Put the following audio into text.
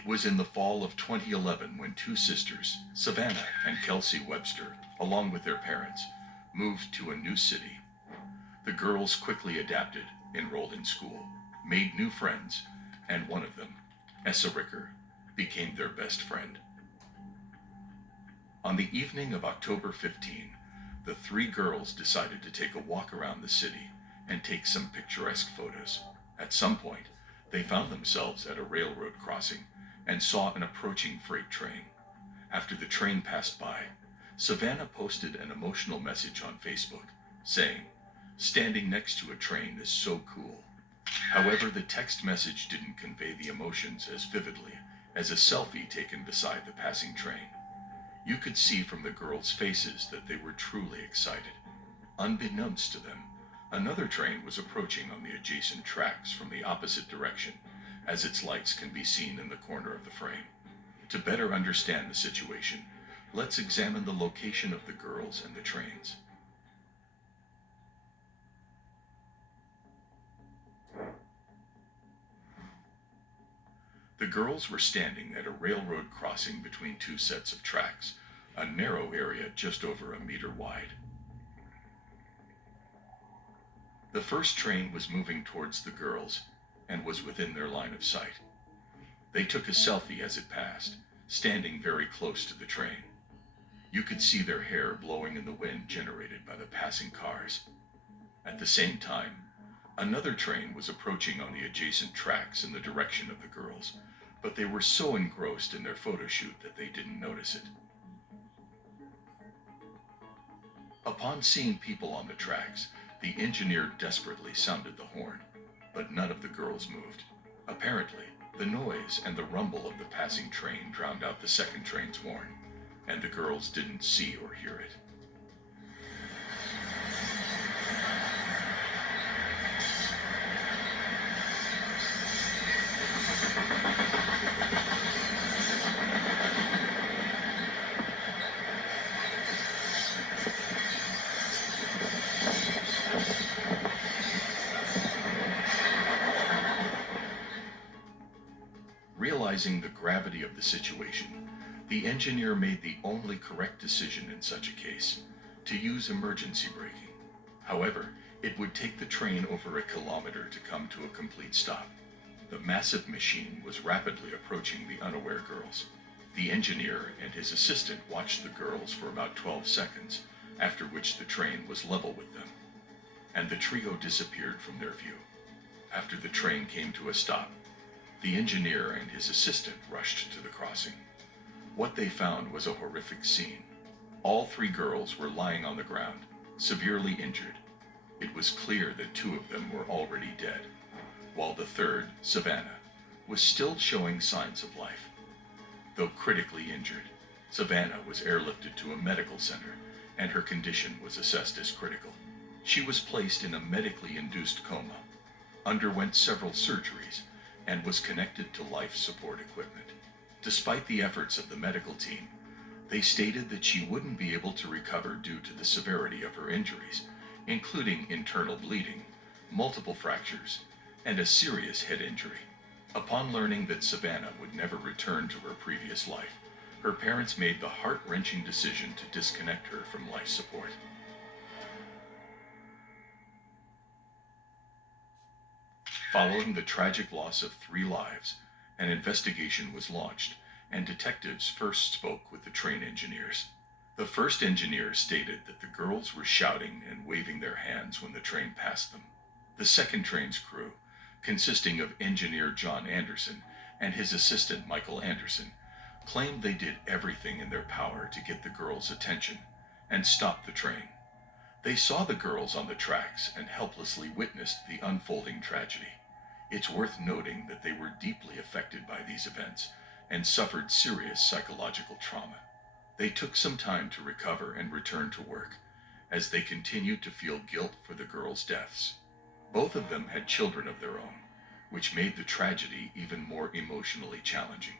It was in the fall of 2011 when two sisters, Savannah and Kelsey Webster, along with their parents, moved to a new city. The girls quickly adapted, enrolled in school, made new friends, and one of them, Essa Ricker, became their best friend. On the evening of October 15, the three girls decided to take a walk around the city and take some picturesque photos. At some point, they found themselves at a railroad crossing and saw an approaching freight train. After the train passed by, Savannah posted an emotional message on Facebook saying, "Standing next to a train is so cool." However, the text message didn't convey the emotions as vividly as a selfie taken beside the passing train. You could see from the girls' faces that they were truly excited. Unbeknownst to them, another train was approaching on the adjacent tracks from the opposite direction, as its lights can be seen in the corner of the frame. To better understand the situation, let's examine the location of the girls and the trains. The girls were standing at a railroad crossing between two sets of tracks, a narrow area just over a meter wide. The first train was moving towards the girls and was within their line of sight. They took a selfie as it passed, standing very close to the train. You could see their hair blowing in the wind generated by the passing cars. At the same time, another train was approaching on the adjacent tracks in the direction of the girls, but they were so engrossed in their photo shoot that they didn't notice it. Upon seeing people on the tracks, the engineer desperately sounded the horn, but none of the girls moved. Apparently, the noise and the rumble of the passing train drowned out the second train's horn, and the girls didn't see or hear it. Realizing the gravity of the situation, the engineer made the only correct decision in such a case, to use emergency braking. However, it would take the train over a kilometer to come to a complete stop. The massive machine was rapidly approaching the unaware girls. The engineer and his assistant watched the girls for about 12 seconds, after which the train was level with them, and the trio disappeared from their view. After the train came to a stop, the engineer and his assistant rushed to the crossing. What they found was a horrific scene. All three girls were lying on the ground, severely injured. It was clear that two of them were already dead, while the third, Savannah, was still showing signs of life. Though critically injured, Savannah was airlifted to a medical center, and her condition was assessed as critical. She was placed in a medically induced coma, underwent several surgeries, and was connected to life support equipment. Despite the efforts of the medical team, they stated that she wouldn't be able to recover due to the severity of her injuries, including internal bleeding, multiple fractures, and a serious head injury. Upon learning that Savannah would never return to her previous life, her parents made the heart-wrenching decision to disconnect her from life support. Following the tragic loss of three lives, an investigation was launched, and detectives first spoke with the train engineers. The first engineer stated that the girls were shouting and waving their hands when the train passed them. The second train's crew, consisting of engineer John Anderson and his assistant Michael Anderson, claimed they did everything in their power to get the girls' attention and stop the train. They saw the girls on the tracks and helplessly witnessed the unfolding tragedy. It's worth noting that they were deeply affected by these events and suffered serious psychological trauma. They took some time to recover and return to work, as they continued to feel guilt for the girls' deaths. Both of them had children of their own, which made the tragedy even more emotionally challenging.